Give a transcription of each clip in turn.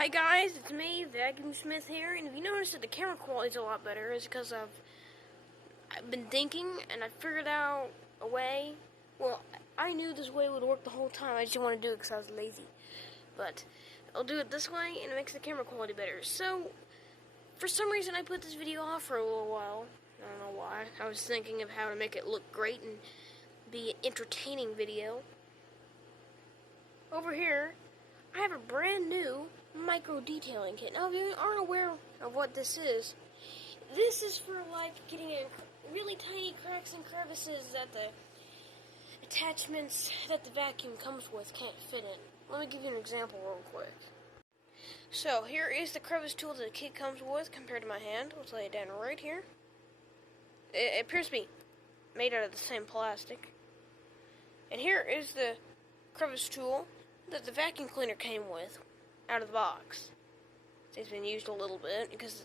Hi guys, it's me, Vacuum Smith here, and if you notice that the camera quality is a lot better, it's because I've been thinking and I figured out a way. Well, I knew this way would work the whole time, I just didn't want to do it because I was lazy. But I'll do it this way and it makes the camera quality better. So, for some reason I put this video off for a little while. I don't know why. I was thinking of how to make it look great and be an entertaining video. Over here, I have a brand new micro detailing kit. Now, if you aren't aware of what this is for like getting in really tiny cracks and crevices that the attachments that the vacuum comes with can't fit in. Let me give you an example real quick. So here is the crevice tool that the kit comes with compared to my hand. Let's lay it down right here. It appears to be made out of the same plastic. And here is the crevice tool that the vacuum cleaner came with out of the box. It's been used a little bit because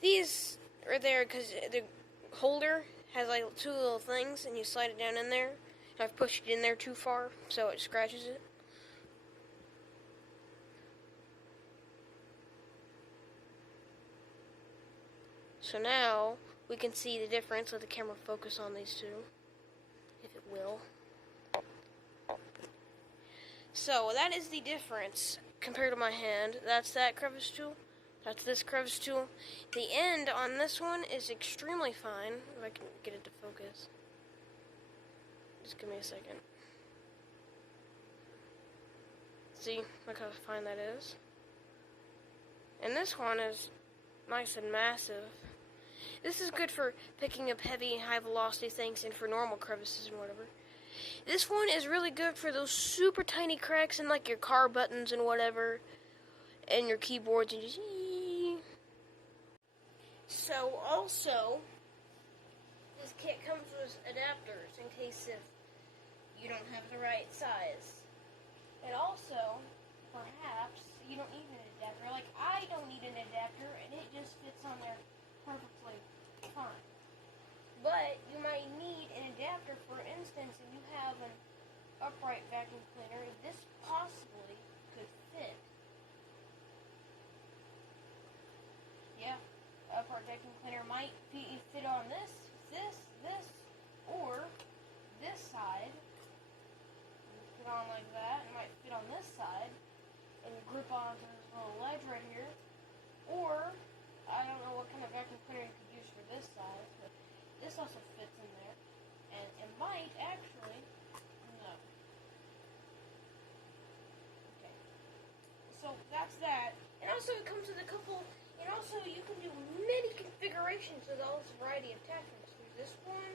these are there because the holder has like two little things and you slide it down in there. And I've pushed it in there too far so it scratches it. So now we can see the difference. Let the camera focus on these two, if it will. So that is the difference compared to my hand. That's that crevice tool. That's this crevice tool. The end on this one is extremely fine. If I can get it to focus. Just give me a second. See, look how fine that is. And this one is nice and massive. This is good for picking up heavy, high velocity things and for normal crevices and whatever. This one is really good for those super tiny cracks in like your car buttons and whatever, and your keyboards and just. So also, this kit comes with adapters in case if you don't have the right size. And also, perhaps you don't need an adapter. Like I don't need an adapter, and it just fits on there perfectly fine. But you might need an adapter, for instance, if you have an upright vacuum cleaner. This possibly could fit. Yeah, upright vacuum cleaner might fit on this, or this side. Fit on like that. It might fit on this side and grip onto this little ledge right here. Or I don't know what kind of vacuum cleaner you could use for this size, but this also fits in there, and it might actually, no. Okay. So that's that. And also it comes with a couple, and also you can do many configurations with all this variety of attachments. There's this one,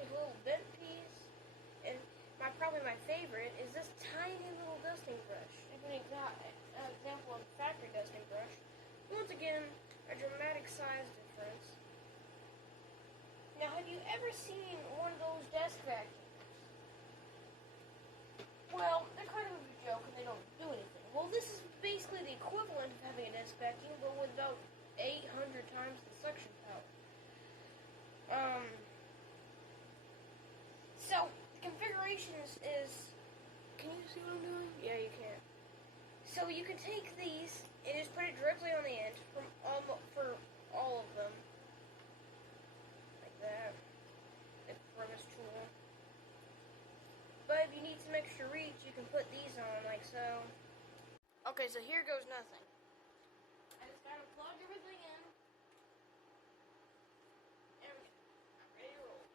there's a little bent piece, and probably my favorite is this tiny little dusting brush. It's an example of a factory dusting brush. Once again, a dramatic size difference. Now, have you ever seen one of those desk vacuums? Well, they're kind of a joke and they don't do anything. Well, this is basically the equivalent of having a desk vacuum, but with about 800 times the suction power. So, the configuration is... Can you see what I'm doing? Yeah, you can. So, you can take these and just put it directly on the end for all of them. That the crevice tool. But if you need some extra reach, you can put these on like so. Okay, so here goes nothing. I just gotta plug everything in. There we go. I'm ready to roll.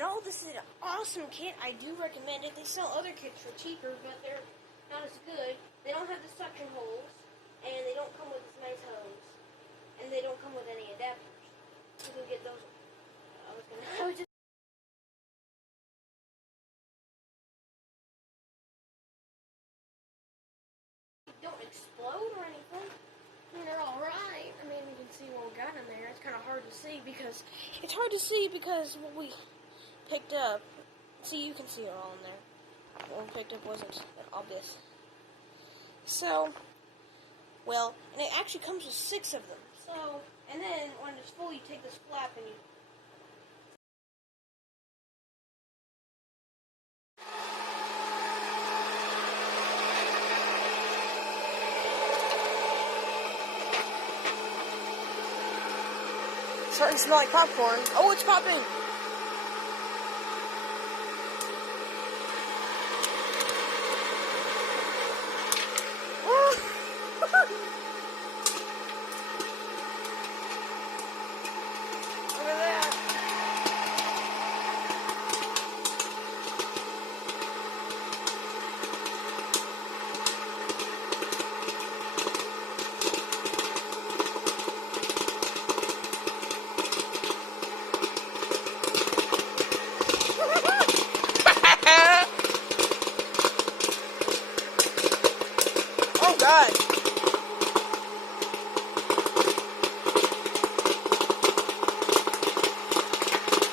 and all this is an awesome kit. I do recommend it. They sell other kits for cheaper, but they're not as good. They don't have the suction holes, and they don't come with this nice hose, and they don't come with any adapters. You can get those. I was just don't explode or anything. I mean, they're all right. I mean, you can see what we got in there. It's kind of hard to see because what we picked up. See, you can see it all in there. What we picked up wasn't that obvious. So, well, and it actually comes with 6 of them. So, and then when it's full, you take this flap and you. Starting to smell like popcorn. Oh, it's popping!